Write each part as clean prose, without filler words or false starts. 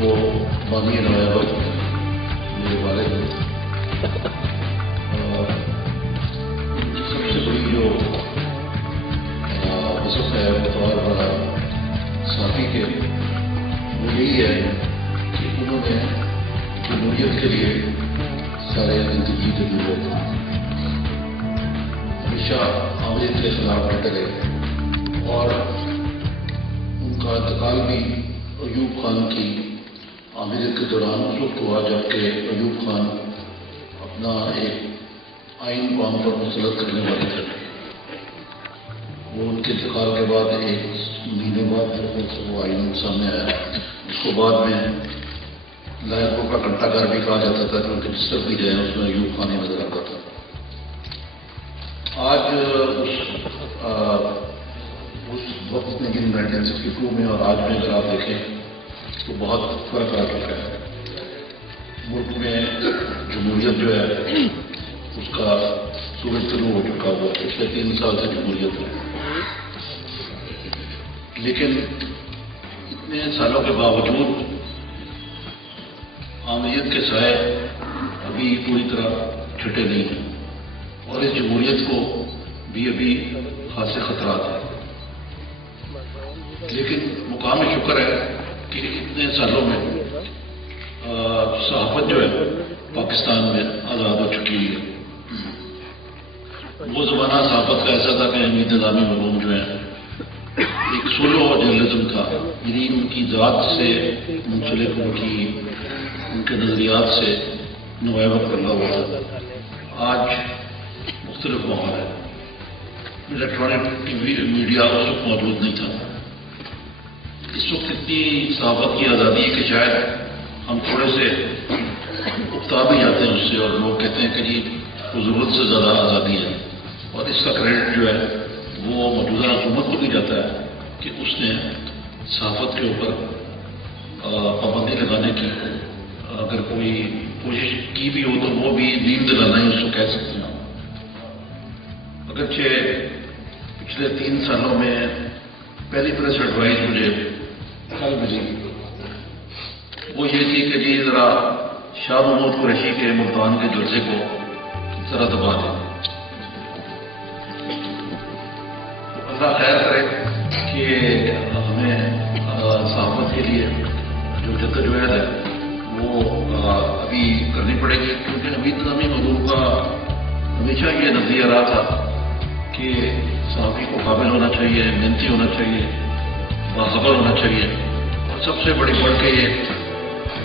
وہ بانی نوائب میرے والد ہیں. سب سے بڑی جو وصف ہے بطور صحافی کے وہ یہی ہے کہ انہوں نے جمہوریت کے لیے سارے زندگی جدید ہوتے ہیں. ہمیشہ آمریت کے خلاف ڈٹے گئے اور ان کا انتقال بھی ایوب خان کی آمریت کے دوران اس وقت ہوا جبکہ ایوب خان اپنا ایک آئین کو عام پر مسلط کرنے والے تھے. وہ ان کے انتقال کے بعد ایک مہینے بعد وہ آئین سامنے آیا جس کو بعد میں لائبوں کا گھنٹہ گھر بھی کہا جاتا تھا کیونکہ جس طرف بھی گئے اس میں ایوب خان ہی نظر آتا تھا. آج اس وقت میں 1962 میں اور آج میں اگر آپ دیکھیں تو بہت فرق آ چکا ہے. ملک میں جمہوریت جو ہے اس کا سورج طلوع ہو چکا ہوا پچھلے 3 سال سے جمہوریت ہے. لیکن اتنے سالوں کے باوجود آمریت کے سائے ابھی پوری طرح چھٹے نہیں ہیں اور اس جمہوریت کو بھی ابھی خاصے خطرات ہیں. لیکن مقام شکر ہے کہ اتنے سالوں میں صحافت جو ہے پاکستان میں آزاد ہو چکی ہے. وہ زمانہ صحافت کا ایسا تھا کہ حمید نظامی مرحوم جو ہیں ایک سولو جرنلزم تھا، یعنی ان کی ذات سے منسلک ان کے نظریات سے نوائبت کرنا ہوا تھا. آج مختلف ماحول ہے. الیکٹرانک ٹی وی میڈیا اس وقت موجود نہیں تھا. اس وقت اتنی صحافت کی آزادی ہے کہ شاید ہم تھوڑے سے اکتا بھی جاتے ہیں اس سے اور لوگ کہتے ہیں کہ جی وہ ضرورت سے زیادہ آزادی ہے. اور اس کا کریڈٹ جو ہے وہ موجودہ حکومت کو بھی جاتا ہے کہ اس نے صحافت کے اوپر پابندی لگانے کی اگر کوئی کوشش کی بھی ہو تو وہ بھی نیند دلانا ہی اس کو کہہ سکتے ہیں. اگرچہ پچھلے 3 سالوں میں پہلی پریس ایڈوائز مجھے کل ملی وہ یہ تھی کہ جی ذرا شاہ محمود قریشی کے ملتان کے جلسے کو ذرا دبا دیں. اللہ خیر کرے کہ ہمیں صحافت کے لیے جو جدوجہد ہے وہ ابھی کرنی پڑے گی کیونکہ حمید نظامی مرحوم کا ہمیشہ یہ نظریہ رہا تھا کہ صحافی کو قابل ہونا چاہیے، محنتی ہونا چاہیے، باخبر ہونا چاہیے اور سب سے بڑی بڑھ کے یہ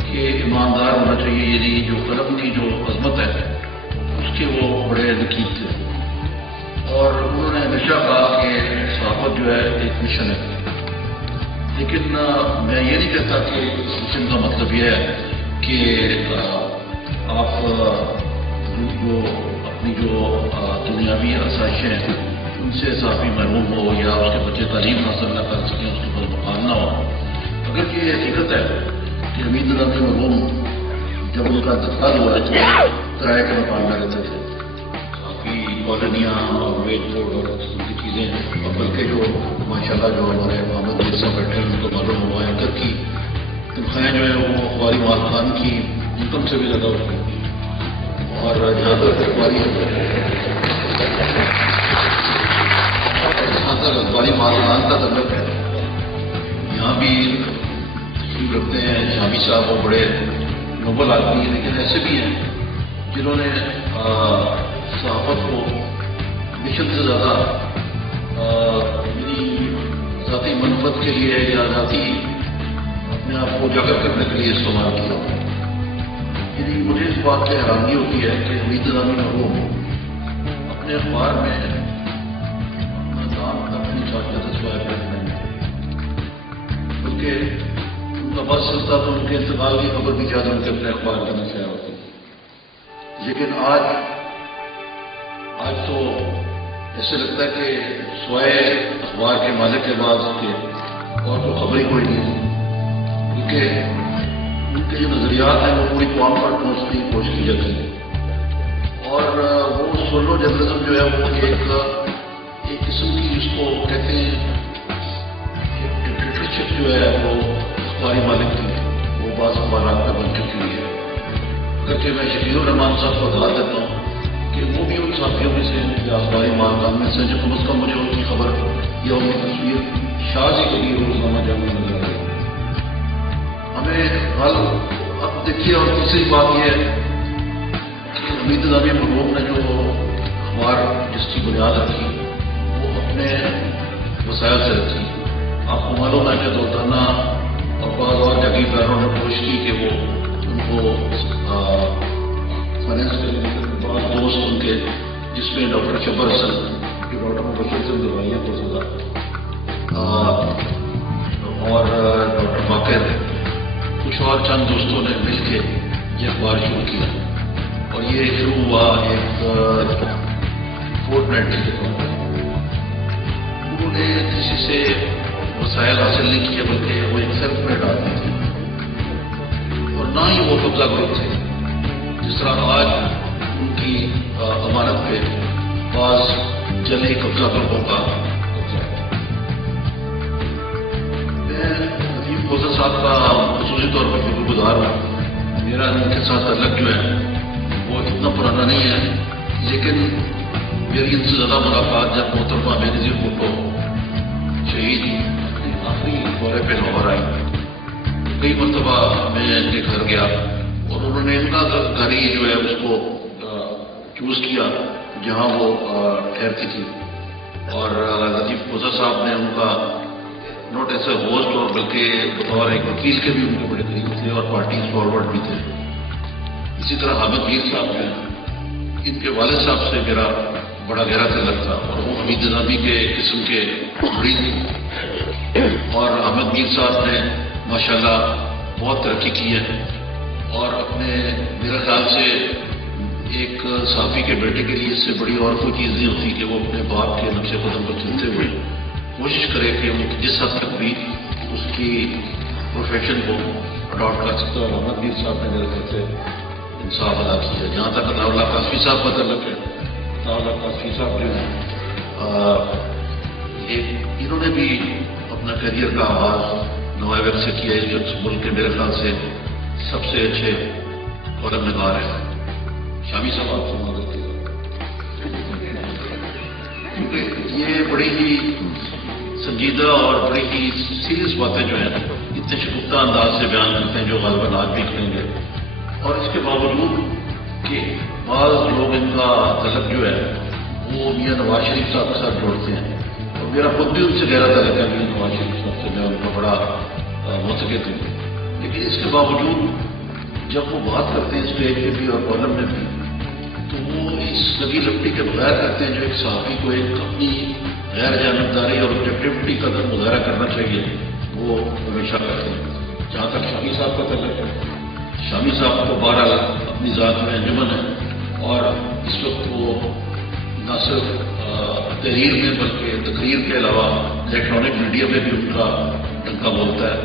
کہ ایماندار ہونا چاہیے. یعنی جو قلم کی جو عظمت ہے اس کے وہ بڑے نقیب تھے اور انہوں نے ہمیشہ کہا کہ صحافت جو ہے ایک مشن ہے. لیکن میں یہ نہیں کہتا کہ اس مشن کا مطلب یہ ہے کہ آپ جو اپنی جو دنیاوی آسائشیں ہیں ان سے صحافی محروم ہو یا اس کے بچے تعلیم حاصل نہ کر سکیں، اس کے پاس مقام نہ ہو. اگر یہ حقیقت ہے کہ حمید نظامی مرحوم جب ان کا انتقال ہوا ہے تو کرائے کے مکان میں رہتے تھے. کافی کالونیاں اور ویج بورڈ اور دوسری چیزیں اور بلکہ جو ماشاء اللہ جو ہمارے محمد میر صاحب بیٹھے ہیں ان کو معلوم ہوا ہے کی تنخواہیں جو ہیں وہ اخباری مالکان کی انکم سے بھی زیادہ ہوتی ہیں. اور جہاں تک اخباری مالکان کا تعلق ہے یہاں بھی تشریف رکھتے ہیں شامی صاحب وہ بڑے نوبل آدمی ہیں لیکن ایسے بھی ہیں جنہوں نے صحافت کو مشن سے زیادہ میری ذاتی منفت کے لیے یا ذاتی اپنے آپ کو اجاگر کرنے کے لیے استعمال کیا. یعنی مجھے اس بات سے حیرانی ہوتی ہے کہ حمید نظامی مرحوم اپنے اخبار میں اپنا نام تک نہیں چاہتا تھا سوائے بلکہ ان کا بس چلتا تو ان کے انتقال کی خبر بھی زیادہ ان کے اپنے اخبار کا نشہ ہوتی. لیکن آج تو ایسے لگتا ہے کہ سوائے اخبار کے مالک کے بعد کے اور تو خبر ہی کوئی نہیں ہے کیونکہ ان کے جو نظریات ہیں وہ پوری قوم پر پہنچنے کی کوشش کی جاتی ہے. اور وہ سولو جرنلزم جو ہے وہ ایک قسم کی جس کو کہتے ہیں ڈکٹیٹرشپ جو ہے وہ اخباری مالک کی وہ بعض بلکہ میں شبیر الرحمان صاحب کو بتا دیتا ہوں کہ وہ بھی ان صحافیوں میں سے یا اخباری ماہران میں سے جو کم از کم مجھے ان کی خبر یا ان کی تصویر شاہ جی کے لیے روزنامہ جامع نظر آئی. ہمیں حل اب دیکھیے. اور تیسری بات یہ ہے کہ حمید نظامی مرحوم نے جو اخبار جس کی بنیاد رکھی وہ اپنے وسائل سے رکھی. آپ کو معلوم ہے کہ دولتانہ اور بعض اور جگہ پیروں نے کوشش کی کہ وہ ان کو فائنینس کریں. بعض دوست ان کے جس میں ڈاکٹر شبر حسن کہ ڈاکٹر مبشر حسن دوائیاں کو سزا اور ڈاکٹر باقر کچھ اور چند دوستوں نے مل کے یہ اخبار شروع کیا اور یہ شروع ہوا ایک فورٹ نائٹ کے طور پر. انہوں نے کسی سے وسائل حاصل نہیں کیے بلکہ وہ ایک سیلف میڈ آدمی تھے اور نہ ہی وہ قبضہ گروپ تھے. جس طرح آج ان کی امانت پہ بعض جلی قبضہ گروپوں کا قبضہ ہے. میں نظیم کوثر صاحب کا خصوصی طور پر شکر گزار ہوں. میرا ان کے ساتھ تعلق جو ہے وہ اتنا پرانا نہیں ہے لیکن میری ان سے زیادہ ملاقات جب محترمہ بے نظیر بھٹو شہید آخری دورے پہ لاہور آئی. کئی مرتبہ میں ان کے گھر گیا اور انہوں نے ان کا گھر ہی جو ہے اس کو چوز کیا جہاں وہ ٹھہرتی تھی. اور لطیف کوثر صاحب نے ان کا نوٹ ایز اے ہوسٹ اور بلکہ بطور ایک وکیل کے بھی ان کے بڑے قریب تھے اور پارٹی فارورڈ بھی تھے. اسی طرح حامد میر صاحب نے ان کے والد صاحب سے میرا بڑا گہرا تعلق تھا اور وہ حمید نظامی کے قسم کے مرید تھے. اور حامد میر صاحب نے ماشاءاللہ بہت ترقی کی ہے اور اپنے میرے خیال سے ایک صحافی کے بیٹے کے لیے اس سے بڑی اور کوئی چیز نہیں ہوتی کہ وہ اپنے باپ کے نقش قدم کو چلتے ہوئے کوشش کرے کہ وہ جس حد تک بھی اس کی پروفیشن کو اڈاپٹ کر سکتا ہے. اور محمد میر صاحب نے میرے خیال سے انصاف ادا کیا. جہاں تک عطا اللہ کاشفی صاحب کا تعلق ہے عطا اللہ کاشفی صاحب جو ہیں انہوں نے بھی اپنا کیریئر کا آغاز نوائے ویب سے کیا ہے جو ملک کے میرے خیال سے سب سے اچھے کالم نگار ہیں. شامی صاحب آپ سے مدد کیا کیونکہ یہ بڑی ہی سنجیدہ اور بڑی ہی سیریس باتیں جو ہیں اتنے شگفتہ انداز سے بیان کرتے ہیں جو غالباً آج بھی کریں گے. اور اس کے باوجود کہ بعض لوگ ان کا تعلق جو ہے وہ میاں نواز شریف صاحب کے ساتھ جوڑتے ہیں اور میرا خود بھی ان سے گہرا تعلق ہے میاں نواز شریف صاحب سے. میں ان کا بڑا متقد ہوں لیکن اس کے باوجود جب وہ بات کرتے ہیں اسٹیج پہ بھی اور کالم میں بھی تو وہ اس لگی لپٹی کے بغیر کرتے ہیں جو ایک صحافی کو ایک اپنی غیر جانبداری اور آبجیکٹیوٹی کا مظاہرہ کرنا چاہیے وہ ہمیشہ کرتے ہیں. جہاں تک شامی صاحب کا تعلق ہے شامی صاحب کو بہرحال اپنی ذات میں انجمن ہے اور اس وقت وہ نہ صرف تحریر میں بلکہ تقریر کے علاوہ الیکٹرانک میڈیا میں بھی ان کا ڈنکا بولتا ہے.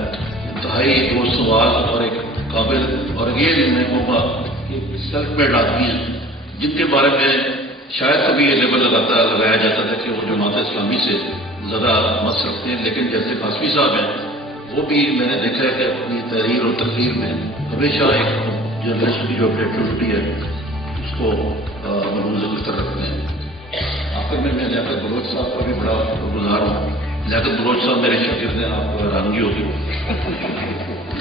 انتہائی دوست سوال اور ایک قابل اور یہ میں کہوں گا سیلف میڈ آدمی ہیں جن کے بارے میں شاید کبھی یہ لیبل لگایا جاتا تھا کہ وہ جماعت اسلامی سے زیادہ مس رکھتے ہیں. لیکن جیسے کاشفی صاحب ہیں وہ بھی میں نے دیکھا ہے کہ اپنی تحریر اور تقریر میں ہمیشہ ایک جرنلسٹ کی جو آبجیکٹیوٹی ہے اس کو ملحوظ ذکر رکھتے ہیں. آخر میں لیاقت بلوچ صاحب کا بھی بڑا گزار ہوں. لیاقت بلوچ صاحب میرے شاگرد ہیں. آپ کو حیرانگی ہوگی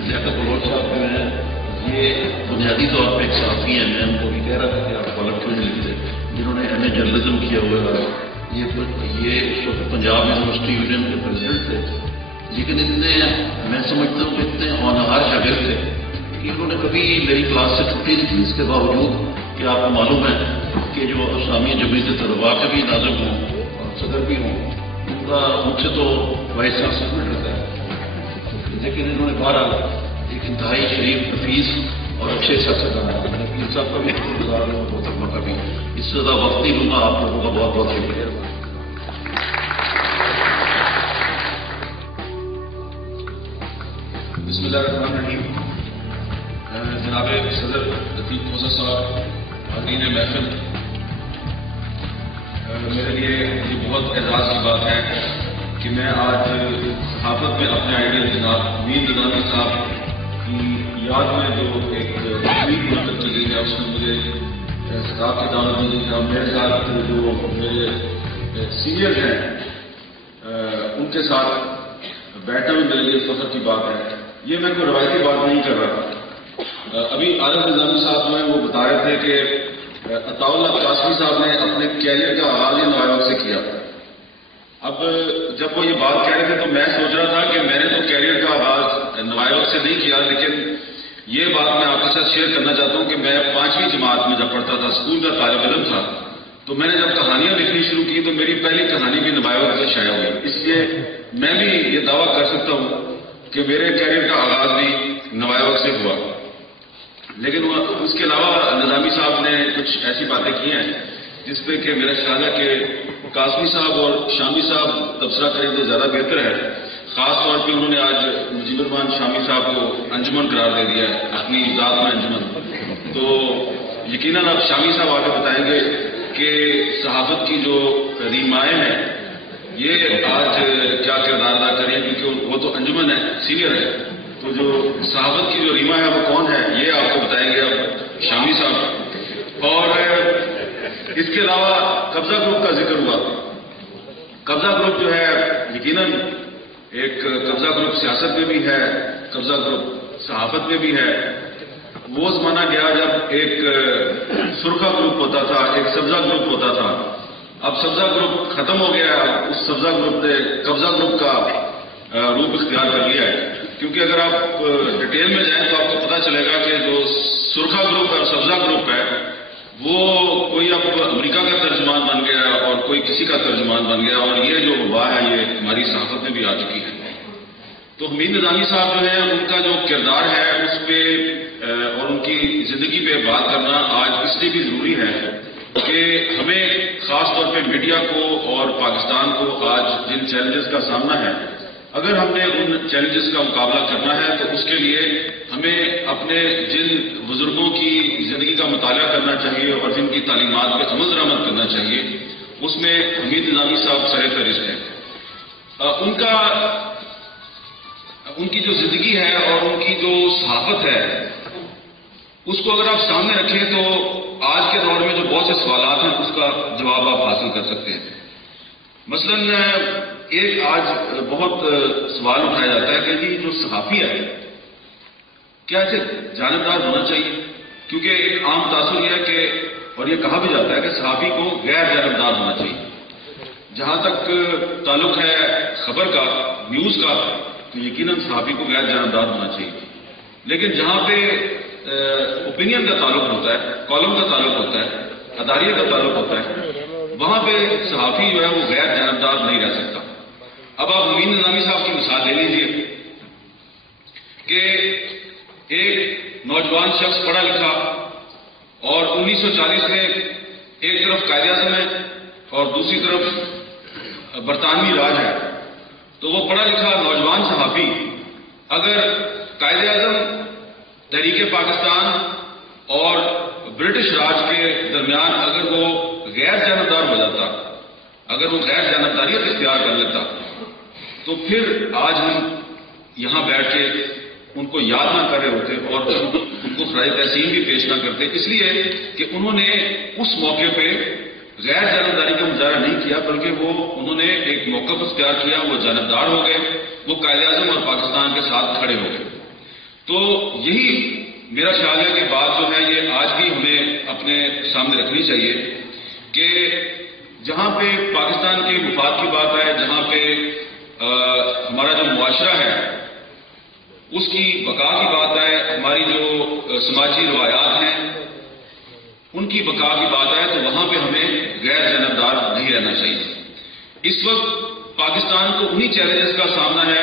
لیاقت بلوچ صاحب جو ہیں یہ بنیادی طور پہ ایک صحافی ہیں. میں ان کو بھی کہہ رہا تھا کہ آپ کالم کیوں نہیں لکھتے. جنہوں نے ایم اے جرنلزم کیا ہوا ہے یہ پنجاب یونیورسٹی یونین کے پریزیڈنٹ تھے لیکن اتنے میں سمجھتا ہوں کہ اتنے ہونہار شاگرد تھے کہ انہوں نے کبھی میری کلاس سے چھٹی نہیں کی. اس کے باوجود کہ آپ کو معلوم ہے کہ جو اسلامی جمعیت طلباء کے بھی ناظم ہوں اور صدر بھی ہوں ان کا مجھ سے تو وائس چانسلر رہتا ہے لیکن انہوں نے بہرحال ایک انتہائی شریف نفیس اور اچھے شخص سے بنا ہے. پیر صاحب کا بھی گزار ہوں محترمہ کا بھی. اس سے زیادہ وقت نہیں لوں گا. آپ لوگوں کا بہت بہت شکریہ. بسم اللہ الرحمن الرحیم. جناب صدر لطیف کوثر صاحب, حاضرین محفل, میرے لیے یہ بہت اعزاز کی بات ہے کہ میں آج صحافت میں اپنے آئیڈیل جناب حمید نظامی صاحب کی یاد میں جو ایک تصویر منتخب چلی ہے اس میں مجھے خطاب کی دعوت دی کہ میرے ساتھ جو میرے سینئر ہیں ان کے ساتھ بیٹھنا بھی میرے لیے فخر کی بات ہے. یہ میں کوئی روایتی بات نہیں کر رہا. ابھی عارف نظامی صاحب میں وہ بتا رہے تھے کہ عطاء اللہ قاسمی صاحب نے اپنے کیریئر کا آغاز نوائے وقت سے کیا. اب جب وہ یہ بات کہہ رہے تھے تو میں سوچ رہا تھا کہ میں نے تو کیریئر کا آغاز نوائے وقت سے نہیں کیا, لیکن یہ بات میں آپ کے ساتھ شیئر کرنا چاہتا ہوں کہ میں 5ویں جماعت میں جب پڑھتا تھا, اسکول کا طالب علم تھا, تو میں نے جب کہانیاں لکھنی شروع کی تو میری پہلی کہانی بھی نوائے وقت سے شائع ہوئی. اس لیے میں بھی یہ دعویٰ کر سکتا ہوں کہ میرے کیریئر کا آغاز بھی نوائے وقت سے ہوا. لیکن اس کے علاوہ نظامی صاحب نے کچھ ایسی باتیں کی ہیں جس پہ کہ میرا خیال ہے کہ قاسمی صاحب اور شامی صاحب تبصرہ کریں تو زیادہ بہتر ہے. خاص طور پہ انہوں نے آج مجیب الرحمان شامی صاحب کو انجمن قرار دے دیا ہے, اپنی ذات میں انجمن. تو یقیناً اب شامی صاحب آگے بتائیں گے کہ صحافت کی جو ریمائیں ہیں یہ آج کیا کردار ادا کریں, کیونکہ وہ تو انجمن ہے, سینئر ہے. تو جو صحافت کی جو ریما ہے وہ کون ہے یہ آپ کو بتائیں گے اب شامی صاحب. اور اس کے علاوہ قبضہ گروپ کا ذکر ہوا. قبضہ گروپ جو ہے یقیناً ایک قبضہ گروپ سیاست میں بھی ہے, قبضہ گروپ صحافت میں بھی ہے. وہ زمانہ گیا جب ایک سرخا گروپ ہوتا تھا, ایک سبزہ گروپ ہوتا تھا. اب سبزہ گروپ ختم ہو گیا, اب اس سبزہ گروپ نے قبضہ گروپ کا روپ اختیار کر لیا ہے. کیونکہ اگر آپ ڈیٹیل میں جائیں تو آپ کو پتہ چلے گا کہ جو سرخا گروپ اور سبزہ گروپ ہے وہ کوئی اب امریکہ کا ترجمان بن گیا اور کوئی کسی کا ترجمان بن گیا, اور یہ جو وبا ہے یہ ہماری صحافت میں بھی آ چکی ہے. تو حمید نظامی صاحب جو ہیں ان کا جو کردار ہے اس پہ اور ان کی زندگی پہ بات کرنا آج اس لیے بھی ضروری ہے کہ ہمیں خاص طور پہ میڈیا کو اور پاکستان کو آج جن چیلنجز کا سامنا ہے, اگر ہم نے ان چیلنجز کا مقابلہ کرنا ہے تو اس کے لیے ہمیں اپنے جن بزرگوں کی زندگی کا مطالعہ کرنا چاہیے اور جن کی تعلیمات پہ عمل درآمد کرنا چاہیے. اس میں حمید نظامی صاحب سر فہرست ہیں. ان کی جو زندگی ہے اور ان کی جو صحافت ہے اس کو اگر آپ سامنے رکھیں تو آج کے دور میں جو بہت سے سوالات ہیں اس کا جواب آپ حاصل کر سکتے ہیں. مثلاً ایک آج بہت سوال اٹھایا جاتا ہے کہ جی جو صحافی ہے کیا اسے جانبدار ہونا چاہیے, کیونکہ ایک عام تاثر یہ ہے کہ اور یہ کہا بھی جاتا ہے کہ صحافی کو غیر جانبدار ہونا چاہیے. جہاں تک تعلق ہے خبر کا, نیوز کا, تو یقیناً صحافی کو غیر جانبدار ہونا چاہیے. لیکن جہاں پہ اوپینین کا تعلق ہوتا ہے, کالم کا تعلق ہوتا ہے, اداریہ کا تعلق ہوتا ہے, وہاں پہ صحافی جو ہے وہ غیر جانبدار نہیں رہ سکتا. اب آپ حمید نظامی صاحب کی مثال لے لیجیے کہ ایک نوجوان شخص پڑھا لکھا اور 1940 میں ایک طرف قائد اعظم ہے اور دوسری طرف برطانوی راج ہے. تو وہ پڑھا لکھا نوجوان صحافی اگر قائد اعظم تحریک پاکستان اور برٹش راج کے درمیان اگر وہ غیر جانبدار ہو جاتا, اگر وہ غیر جانبداریت اختیار کر لیتا, تو پھر آج ہم یہاں بیٹھ کے ان کو یاد نہ کر رہے ہوتے اور ان کو خراج تحسین بھی پیش نہ کرتے, اس لیے کہ انہوں نے اس موقع پہ غیر جانبداری کا مظاہرہ نہیں کیا بلکہ انہوں نے ایک موقف اختیار کیا, وہ جانبدار ہو گئے, وہ قائد اعظم اور پاکستان کے ساتھ کھڑے ہو گئے. تو یہی میرا خیال ہے کہ بات جو ہے یہ آج بھی ہمیں اپنے سامنے رکھنی چاہیے کہ جہاں پہ پاکستان کے مفاد کی بات ہے, جہاں پہ ہمارا جو معاشرہ ہے اس کی بقا کی بات ہے, ہماری جو سماجی روایات ہیں ان کی بقا کی بات ہے, تو وہاں پہ ہمیں غیر جانبدار نہیں رہنا چاہیے. اس وقت پاکستان کو انہی چیلنجز کا سامنا ہے,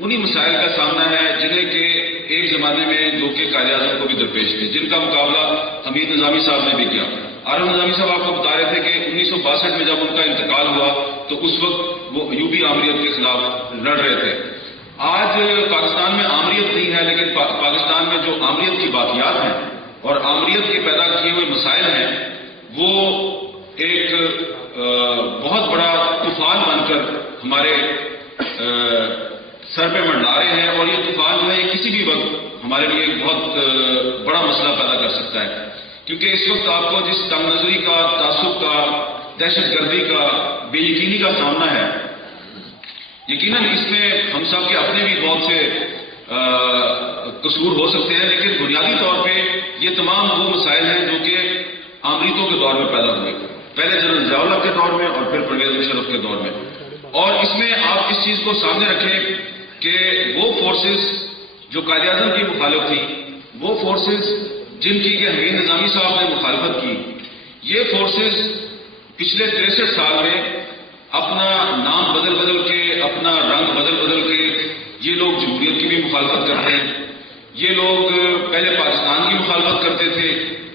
انہی مسائل کا سامنا ہے جنہیں کہ ایک زمانے میں جو کہ قائد اعظم کو بھی درپیش تھے, جن کا مقابلہ حمید نظامی صاحب نے بھی کیا. عارف نظامی صاحب آپ کو بتا رہے تھے کہ 1962 میں جب ان کا انتقال ہوا تو اس وقت وہ ایوبی آمریت کے خلاف لڑ رہے تھے. آج پاکستان میں آمریت نہیں ہے, لیکن پاکستان میں جو آمریت کی باقیات ہیں اور آمریت کے پیدا کیے ہوئے مسائل ہیں وہ ایک بہت بڑا طوفان بن کر ہمارے سر پہ منڈلا رہے ہیں, اور یہ طوفان جو ہے کسی بھی وقت ہمارے لیے ایک بہت بڑا مسئلہ پیدا کر سکتا ہے. کیونکہ اس وقت آپ کو جس تنگ نظری کا، تعصب کا، دہشت گردی کا، بے یقینی کا سامنا ہے، یقیناً اس میں ہم سب کے اپنے بھی بہت سے قصور ہو سکتے ہیں، لیکن بنیادی طور پہ یہ تمام وہ مسائل ہیں جو کہ آمریتوں کے دور میں پیدا ہوئے، پہلے جنرل ضیاء الحق کے دور میں اور پھر پرویز مشرف کے دور میں. اور اس میں آپ اس چیز کو سامنے رکھیں کہ وہ فورسز جو قائد اعظم کی مخالف تھی، وہ فورسز جن کی کہ حمید نظامی صاحب نے مخالفت کی، یہ فورسز پچھلے 63 سال میں اپنا نام بدل بدل کے، اپنا رنگ بدل بدل کے، یہ لوگ جمہوریت کی بھی مخالفت کرتے ہیں. یہ لوگ پہلے پاکستان کی مخالفت کرتے تھے،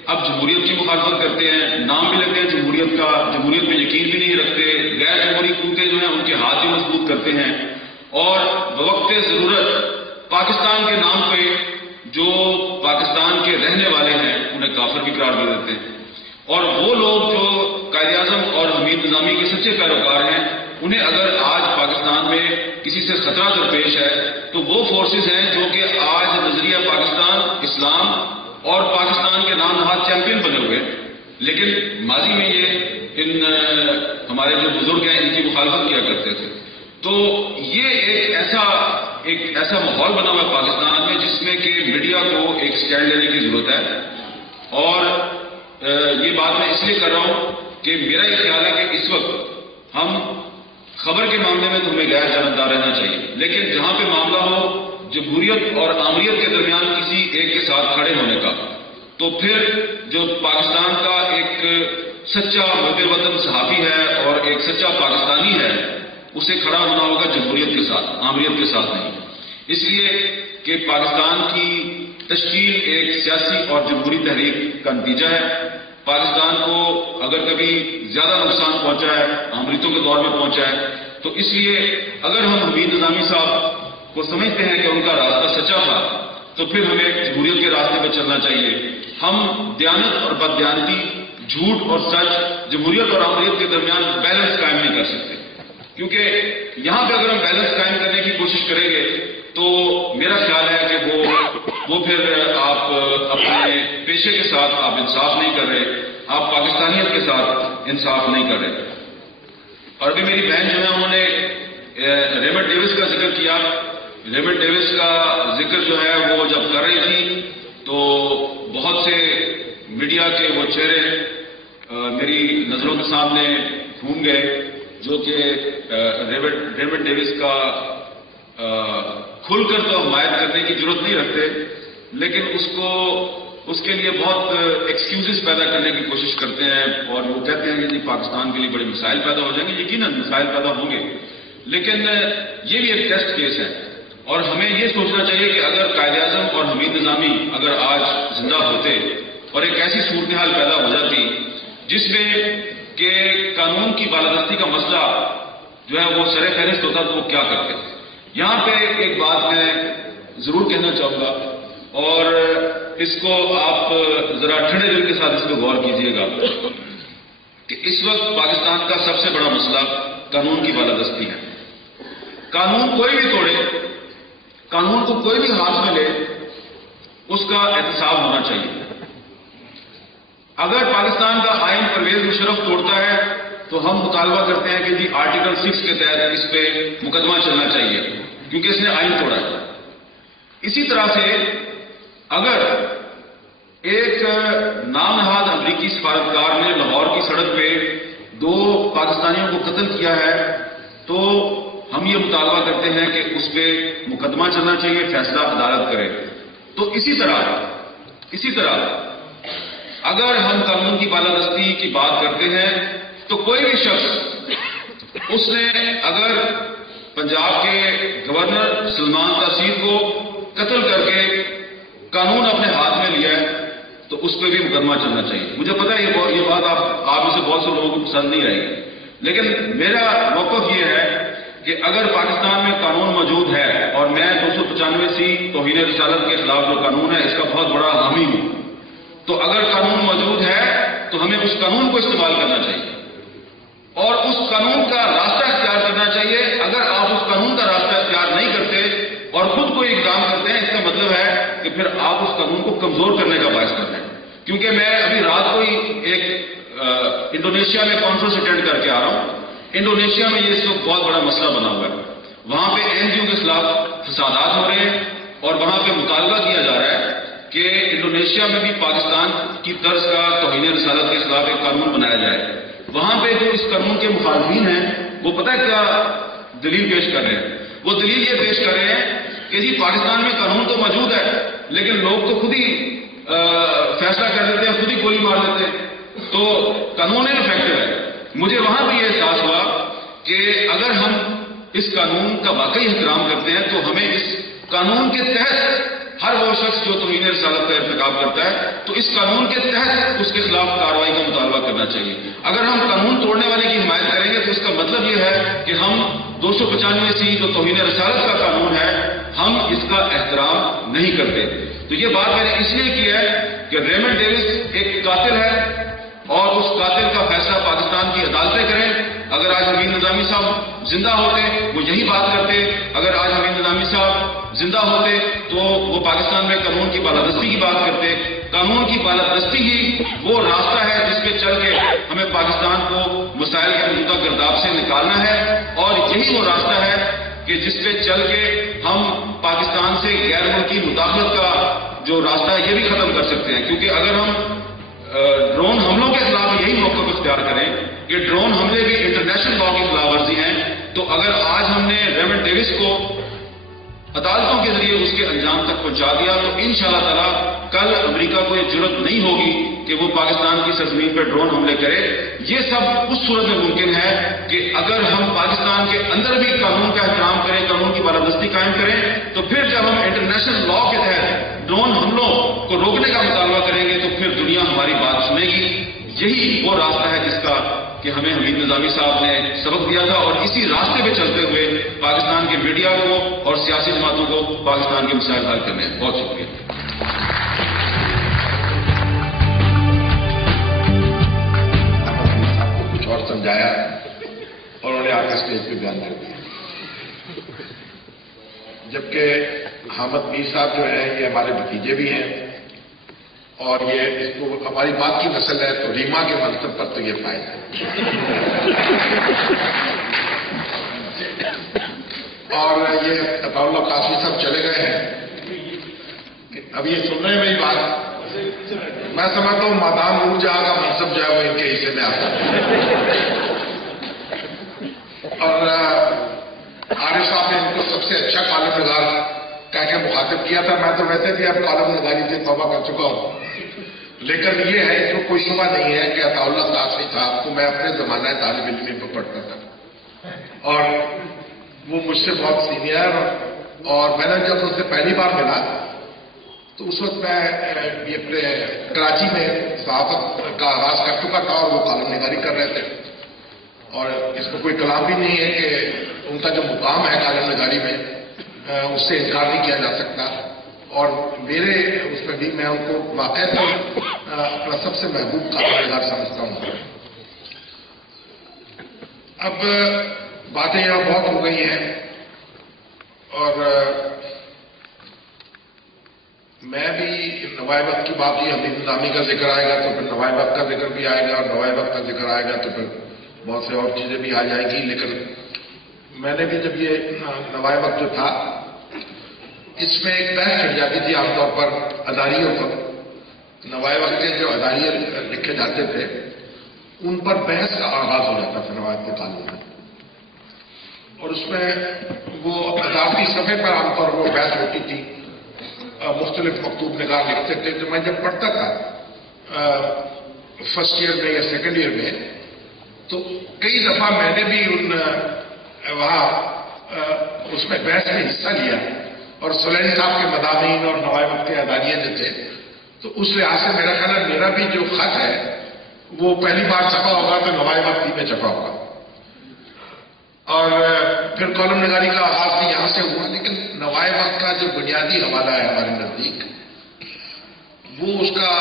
اب جمہوریت کی مخالفت کرتے ہیں، نام بھی لیتے ہیں جمہوریت کا، جمہوریت میں یقین بھی نہیں رکھتے، غیر جمہوری قوتیں جو ہیں ان کے ہاتھ بھی مضبوط کرتے ہیں، اور بوقت ضرورت پاکستان کے نام پہ جو پاکستان کے رہنے والے ہیں انہیں کافر بھی قرار دے دیتے ہیں. اور وہ لوگ جو قائد اعظم اور حمید نظامی کے سچے پیروکار ہیں، انہیں اگر آج پاکستان میں کسی سے خطرہ درپیش ہے تو وہ فورسز ہیں جو کہ آج نظریہ پاکستان، اسلام اور پاکستان کے نام نہاد چیمپئن بنے ہوئے، لیکن ماضی میں یہ ہمارے جو بزرگ ہیں ان کی مخالفت کیا کرتے تھے. تو یہ ایک ایسا ماحول بنا ہوا ہے پاکستان میں جس میں کہ میڈیا کو ایک سٹینڈ لینے کی ضرورت ہے. اور یہ بات میں اس لیے کر رہا ہوں کہ میرا یہ خیال ہے کہ اس وقت ہم خبر کے معاملے میں تو ہمیں غیر جانبدار رہنا چاہیے، لیکن جہاں پہ معاملہ ہو جمہوریت اور آمریت کے درمیان کسی ایک کے ساتھ کھڑے ہونے کا، تو پھر جو پاکستان کا ایک سچا محب وطن صحافی ہے اور ایک سچا پاکستانی ہے، اسے کھڑا ہونا ہوگا جمہوریت کے ساتھ، آمریت کے ساتھ نہیں. اس لیے کہ پاکستان کی تشکیل ایک سیاسی اور جمہوری تحریک کا نتیجہ ہے. پاکستان کو اگر کبھی زیادہ نقصان پہنچا ہے، آمریتوں کے دور میں پہنچا ہے، تو اس لیے اگر ہم حمید نظامی صاحب کو سمجھتے ہیں کہ ان کا راستہ سچا تھا تو پھر ہمیں جمہوریت کے راستے پہ چلنا چاہیے. ہم دیانت اور بددیانتی، جھوٹ اور سچ، جمہوریت اور آمریت کے درمیان بیلنس قائم نہیں کر سکتے، کیونکہ یہاں پہ اگر ہم بیلنس قائم کرنے کی کوشش کریں گے تو میرا خیال ہے کہ وہ پھر آپ اپنے پیشے کے ساتھ آپ انصاف نہیں کر رہے، آپ پاکستانیت کے ساتھ انصاف نہیں کر رہے. اور ابھی میری بہن جو ہے انہوں نے ریمنڈ ڈیوس کا ذکر کیا. ریمنڈ ڈیوس کا ذکر جو ہے وہ جب کر رہی تھی تو بہت سے میڈیا کے وہ چہرے میری نظروں کے سامنے گھوم گئے جو کہ ریمنڈ ڈیوس کا کھل کر تو حمایت کرنے کی ضرورت نہیں رکھتے، لیکن اس کے لیے بہت ایکسکیوزز پیدا کرنے کی کوشش کرتے ہیں، اور وہ کہتے ہیں کہ جی پاکستان کے لیے بڑے مسائل پیدا ہو جائیں گے. یقیناً مسائل پیدا ہوں گے، لیکن یہ بھی ایک ٹیسٹ کیس ہے. اور ہمیں یہ سوچنا چاہیے کہ اگر قائد اعظم اور حمید نظامی اگر آج زندہ ہوتے اور ایک ایسی صورتحال پیدا ہو جاتی جس میں کہ قانون کی بالادستی کا مسئلہ جو ہے وہ سر فہرست ہوتا تو وہ کیا کرتے. یہاں پہ ایک بات میں ضرور کہنا چاہوں گا، اور اس کو آپ ذرا ٹھنڈے دل کے ساتھ اس پہ غور کیجیے گا کہ اس وقت پاکستان کا سب سے بڑا مسئلہ قانون کی بالادستی ہے. قانون کوئی بھی توڑے، قانون کو کوئی بھی ہاتھ میں لے، اس کا احتساب ہونا چاہیے. اگر پاکستان کا آئین پرویز مشرف توڑتا ہے تو ہم مطالبہ کرتے ہیں کہ جی آرٹیکل 6 کے تحت اس پہ مقدمہ چلنا چاہیے کیونکہ اس نے آئین توڑا ہے. اسی طرح سے اگر ایک نام نہاد امریکی سفارتکار نے لاہور کی سڑک پہ 2 پاکستانیوں کو قتل کیا ہے تو ہم یہ مطالبہ کرتے ہیں کہ اس پہ مقدمہ چلنا چاہیے، فیصلہ عدالت کرے. تو اسی طرح اگر ہم قانون کی بالادستی کی بات کرتے ہیں تو کوئی بھی شخص اس نے اگر پنجاب کے گورنر سلمان تاثیر کو قتل کر کے قانون اپنے ہاتھ میں لیا ہے تو اس پہ بھی مقدمہ چلنا چاہیے. مجھے پتا ہے یہ بات آپ میں سے بہت سے لوگوں کو پسند نہیں آئے گی، لیکن میرا موقف یہ ہے کہ اگر پاکستان میں قانون موجود ہے، اور میں 295 توہین رسالت کے خلاف جو قانون ہے اس کا بہت بڑا حامی ہوں، تو اگر قانون موجود ہے تو ہمیں اس قانون کو استعمال کرنا چاہیے اور اس قانون کا راستہ اختیار کرنا چاہیے. اگر آپ اس قانون کا راستہ اختیار نہیں کرتے اور خود کوئی اقدام کرتے ہیں، اس کا مطلب ہے کہ پھر آپ اس قانون کو کمزور کرنے کا باعث کر رہے ہیں. کیونکہ میں ابھی رات کو ہی ایک انڈونیشیا میں کانفرنس اٹینڈ کر کے آ رہا ہوں. انڈونیشیا میں یہ اس وقت بہت بڑا مسئلہ بنا ہوا ہے. وہاں پہ NGO کے خلاف فسادات ہو رہے ہیں اور وہاں پہ مطالبہ کیا جا رہا ہے کہ انڈونیشیا میں بھی پاکستان کی طرز کا توہین رسالت کے خلاف ایک قانون بنایا جائے. وہاں پہ جو اس قانون کے مخالفین ہیں وہ پتہ ہے کیا دلیل پیش کر رہے ہیں؟ وہ دلیل یہ پیش کر رہے ہیں کہ جی پاکستان میں قانون تو موجود ہے لیکن لوگ تو خود ہی فیصلہ کر دیتے ہیں, خود ہی گولی مار دیتے ہیں, تو قانون انفیکٹو ہے. مجھے وہاں بھی یہ احساس ہوا کہ اگر ہم اس قانون کا واقعی احترام کرتے ہیں تو ہمیں اس قانون کے تحت ہر وہ شخص جو توہین رسالت کا ارتکاب کرتا ہے تو اس قانون کے تحت اس کے خلاف کارروائی کا مطالبہ کرنا چاہیے. اگر ہم قانون توڑنے والے کی حمایت کریں گے تو اس کا مطلب یہ ہے کہ ہم 295C جو توہین رسالت کا قانون ہے ہم اس کا احترام نہیں کرتے. تو یہ بات میں نے اس لیے کی ہے کہ ریمنڈ ڈیوس ایک قاتل ہے اور اس قاتل کا فیصلہ پاکستان کی عدالتیں کریں. اگر آج حمید نظامی صاحب زندہ ہوتے وہ یہی بات کرتے. اگر آج حمید نظامی صاحب زندہ ہوتے تو وہ پاکستان میں قانون کی بالادستی کی بات کرتے. قانون کی بالادستی ہی وہ راستہ ہے جس پہ چل کے ہمیں پاکستان کو مسائل کے موجودہ گرداب سے نکالنا ہے اور یہی وہ راستہ ہے کہ جس پہ چل کے ہم پاکستان سے غیر ملکی مداخلت کا جو راستہ ہے یہ بھی ختم کر سکتے ہیں. کیونکہ اگر ہم ڈرون حملوں کے خلاف یہی موقف اختیار کریں کہ ڈرون حملے بھی انٹرنیشنل لا کی خلاف ورزی ہیں, تو اگر آج ہم نے ریمنڈ ڈیوس کو عدالتوں کے ذریعے اس کے انجام تک پہنچا دیا تو انشاءاللہ تعالی کل امریکہ کو یہ جرأت نہیں ہوگی کہ وہ پاکستان کی سرزمین پہ ڈرون حملے کرے. یہ سب اس صورت میں ممکن ہے کہ اگر ہم پاکستان کے اندر بھی قانون کا احترام کریں, قانون کی بالادستی قائم کریں, تو پھر جب ہم انٹرنیشنل لا کے تحت ڈرون حملوں کو روکنے کا مطالبہ کریں گے تو پھر دنیا ہماری بات سنے گی. یہی وہ راستہ ہے جس کا کہ ہمیں حمید نظامی صاحب نے سبق دیا تھا اور اسی راستے پہ چلتے ہوئے پاکستان کے میڈیا کو اور سیاسی جماعتوں کو پاکستان کے مسائل حل کرنے ہیں. بہت شکریہ. کچھ اور سمجھایا اور انہوں نے آ کے اسٹیج پہ بیان کر دیا. جبکہ حامد میر صاحب جو ہیں یہ ہمارے بھتیجے بھی ہیں اور یہ اس کو ہماری بات کی نسل ہے تو ریما کے منصب پر تو یہ فائدہ ہے. اور یہ عطا اللہ قاسمی صاحب چلے گئے ہیں. اب یہ سن رہے ہیں میری بات, میں سمجھتا ہوں مادام نور جہاں کا منصب جو ہے وہ ان کے حصے میں آتا ہے. اور عارف صاحب نے ان کو سب سے اچھا کالم نگار کہہ کے مخاطب کیا تھا. میں تو ویسے بھی اب کالم نگاری سے توبہ کر چکا ہوں, لیکن یہ ہے اس کو کوئی شبہ نہیں ہے کہ عطا اللہ قاسمی صاحب کو میں اپنے زمانہ طالب علمی میں پڑھتا تھا اور وہ مجھ سے بہت سینئر, اور میں نے جب اس سے پہلی بار ملا تو اس وقت میں یہ اپنے کراچی میں صحافت کا آغاز کر چکا تھا اور وہ کالم نگاری کر رہے تھے. اور اس میں کوئی کلام بھی نہیں ہے کہ ان کا جو مقام ہے کالم نگاری میں اس سے انکار نہیں کیا جا سکتا. اور میرے اس میں بھی میں ان کو واقعی اپنا سب سے محبوب کالم نگار سمجھتا ہوں. اب باتیں یہاں بہت ہو گئی ہیں اور میں بھی نوائے وقت کی بات, یہ حمید نظامی کا ذکر آئے گا تو پھر نوائے وقت کا ذکر بھی آئے گا اور نوائے وقت کا ذکر آئے گا تو پھر بہت سے اور چیزیں بھی آ جائیں گی. لیکن میں نے بھی جب یہ نوائے وقت جو تھا اس میں ایک بحث چڑھ جاتی تھی عام طور پر اداریوں پر. نوائے وقت کے جو اداریے لکھے جاتے تھے ان پر بحث کا آغاز ہو جاتا تھا نوائے کے قانون میں, اور اس میں وہ عدالتی صفحے پر عام طور پر وہ بحث ہوتی تھی. مختلف مکتوب نگار لکھتے تھے. جو میں جب پڑھتا تھا فرسٹ ایئر میں یا سیکنڈ ایئر میں تو کئی دفعہ میں نے بھی وہاں اس میں بحث میں حصہ لیا اور سلیم صاحب کے مضامین اور نوائے وقت کے اداریے جو تھے تو اس لحاظ سے میرا خیال ہے میرا بھی جو خط ہے وہ پہلی بار چھپا ہوگا تو نوائے وقت میں چھپا ہوگا. اور پھر کالم نگاری کا آغاز بھی یہاں سے ہوا. لیکن نوائے وقت کا جو بنیادی حوالہ ہے ہمارے نزدیک وہ اس کا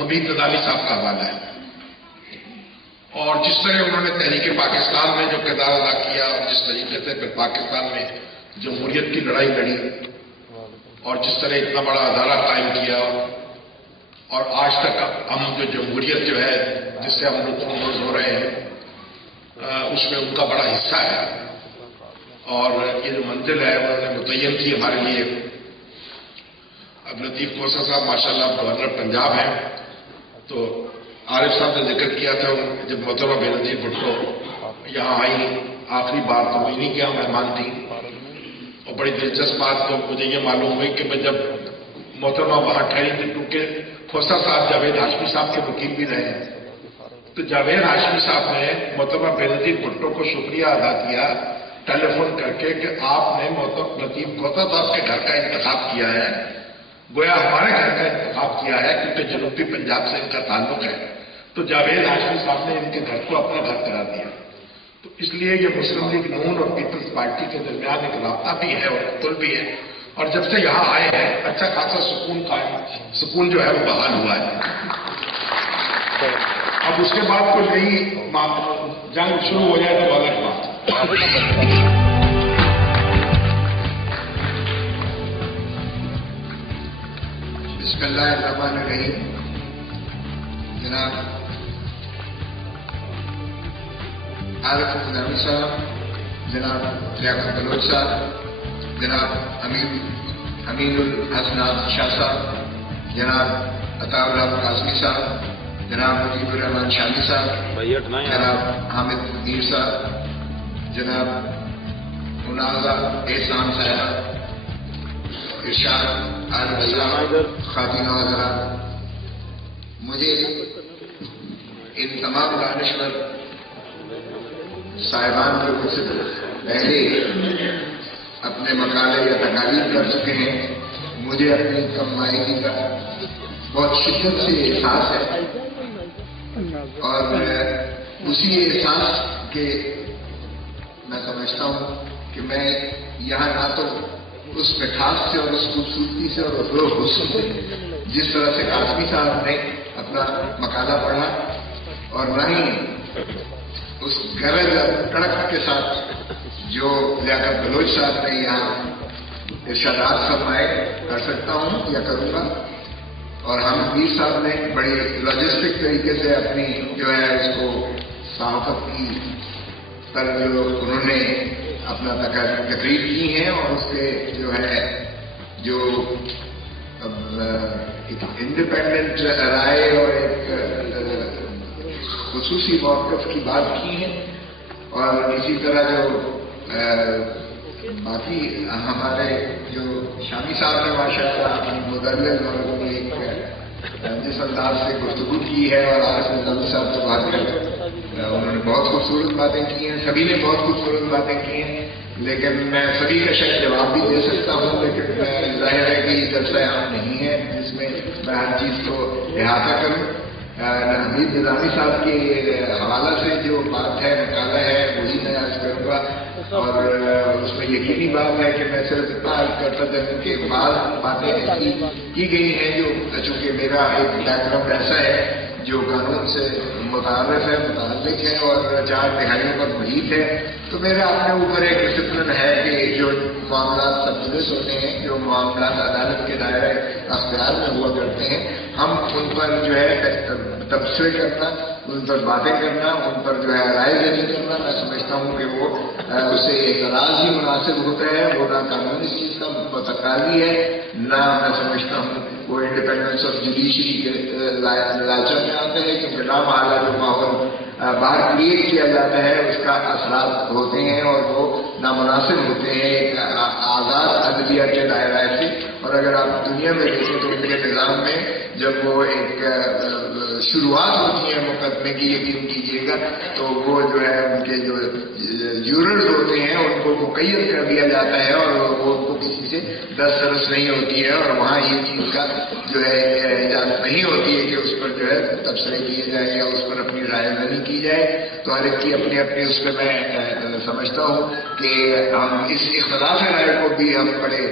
حمید نظامی صاحب کا حوالہ ہے. اور جس طرح انہوں نے تحریک پاکستان میں جو کردار ادا کیا اور جس طریقے سے پھر پاکستان میں جمہوریت کی لڑائی لڑی اور جس طرح اتنا بڑا ادارہ قائم کیا اور آج تک ہم جو جمہوریت جو ہے جس سے ہم لطف اندوز ہو رہے ہیں اس میں ان کا بڑا حصہ ہے، اور یہ جو منزل ہے انہوں نے متعین کی ہمارے لیے۔ اب لطیف کوسا صاحب ماشاءاللہ گورنر پنجاب ہیں، تو عارف صاحب نے ذکر کیا تھا جب محترمہ بے نظیر بھٹو یہاں آئی آخری بار تو انہیں کے یہاں مہمان تھی، اور بڑی دلچسپ بات تو مجھے یہ معلوم ہوئی کہ میں جب محترمہ وہاں ٹھہری تھی، کیونکہ کھوسا صاحب جاوید ہاشمی صاحب کے وکیل بھی رہے ہیں، تو جاوید ہاشمی صاحب نے محترمہ بے نظیر بھٹو کو شکریہ ادا کیا ٹیلی فون کر کے کہ آپ نے محترم لطیف کھوسا صاحب کے گھر کا انتخاب کیا ہے، گویا ہمارے گھر کا انتخاب کیا ہے کیونکہ جنوبی پنجاب سے ان کا تعلق ہے، تو جاوید ہاشمی صاحب نے ان کے گھر کو اپنا گھر قرار دیا۔ تو اس لیے یہ مسلم لیگ نون اور پیپلز پارٹی کے درمیان ایک رابطہ بھی ہے اور پل بھی ہے، اور جب سے یہاں آئے ہیں اچھا خاصا سکون جو ہے وہ بحال ہوا ہے۔ اب اس کے بعد کوئی نئی جنگ شروع ہو جائے تو الگ بات۔ بسم اللہ الرحمن الرحیم۔ جناب عارف نظامی صاحب، جناب لیاقت بلوچ صاحب، جناب امین الحسنات شاہ صاحب، جناب عطاء اللہ قاسمی صاحب، جناب مجیب الرحمان شامی صاحب، جناب حامد میر صاحب، جناب منازع احسان صاحب، ارشاد عارف صاحب، خاتین و حضرات، مجھے ان تمام دانشور صاحبان جو مجھ سے پہلے اپنے مقالے یا تقاریر کر چکے ہیں، مجھے اپنی کم مائگی کا بہت شدت سے احساس ہے، اور اسی احساس کے میں سمجھتا ہوں کہ میں یہاں نہ تو اس مٹھاس سے اور اس خوبصورتی سے اور روح حسن سے جس طرح سے قاسمی صاحب نے اپنا مقالہ پڑھا، اور نہ ہی اس گرج اور کڑک کے ساتھ جو لیاقت بلوچ صاحب نے یہاں ارشادات فرمائے کر سکتا ہوں یا کروں گا، اور حامد میر صاحب نے بڑی لاجسٹک طریقے سے اپنی جو ہے اس کو صحافت کی پر جو انہوں نے اپنا تقریر کی ہیں، اور اس کے جو ہے جو ایک انڈیپینڈنٹ رائے اور ایک خصوصی موقف کی بات کی ہے، اور اسی طرح جو باقی ہمارے جو شامی صاحب نے ماشاءاللہ اپنی مدلل اور ایک جس انداز سے گفتگو کی ہے، اور عارف نظامی صاحب سے بات کر انہوں نے بہت خوبصورت باتیں کی ہیں، سبھی نے بہت خوبصورت باتیں کی ہیں، لیکن میں سبھی کا شاید جواب بھی دے سکتا ہوں، لیکن ظاہر ہے کہ یہ جلسہ عام نہیں ہے جس میں میں ہر چیز کو احاطہ کروں۔ حمید نظامی صاحب کے حوالہ سے جو بات ہے مقالہ ہے وہی میں عرض کروں گا، اور اس میں یقینی بات ہے کہ میں صرف اتنا عرض کرتا چلوں کہ بعض باتیں ایسی کی گئی ہیں جو چونکہ میرا ایک بیک گراؤنڈ ایسا ہے جو قانون سے متعارف ہے، متعلق ہے اور 4 دہائیوں پر محیط ہے، تو میرے اپنے اوپر ایک ڈسپلن ہے کہ جو معاملات سبجوڈس ہوتے ہیں، جو معاملات عدالت کے دائرۂ اختیار میں ہوا کرتے ہیں، ہم ان پر جو ہے تبصرے کرنا، ان پر باتیں کرنا، ان پر جو ہے رائے دہی کرنا، میں سمجھتا ہوں کہ وہ اسے اعتراض ہی مناسب ہوتا ہے، وہ نہ قانون اس چیز کا متقاضی ہے، نہ میں سمجھتا ہوں وہ انڈیپینڈنس آف جوڈیشری کے لالچہ میں آتا ہے، کیونکہ لامحالہ جو ماحول باہر کریٹ کیا جاتا ہے اس کا اثرات ہوتے ہیں اور وہ نامناسب ہوتے ہیں ایک آزاد عدلیہ کے دائرہ سے۔ اور اگر آپ دنیا میں دیکھیں تو ان کے نظام میں جب وہ ایک شروعات ہوتی ہے مقدمے کی، یقین کیجیے گا تو وہ جو ہے ان کے جو جوررز ہوتے ہیں ان کو مقید کر دیا جاتا ہے، اور وہ ان کو کسی سے دسترس نہیں ہوتی ہے، اور وہاں یہ چیز کا جو ہے اجازت نہیں ہوتی ہے کہ اس پر جو ہے تبصرے کیے جائے یا اس پر اپنی رائے دہی کی جائے۔ تو ہر ایک کی اپنی اپنی اس پہ میں سمجھتا ہوں کہ ہم اس اختلاف رائے کو بھی ہم بڑے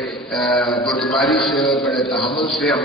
بردباری سے اور بڑے تحمل سے ہم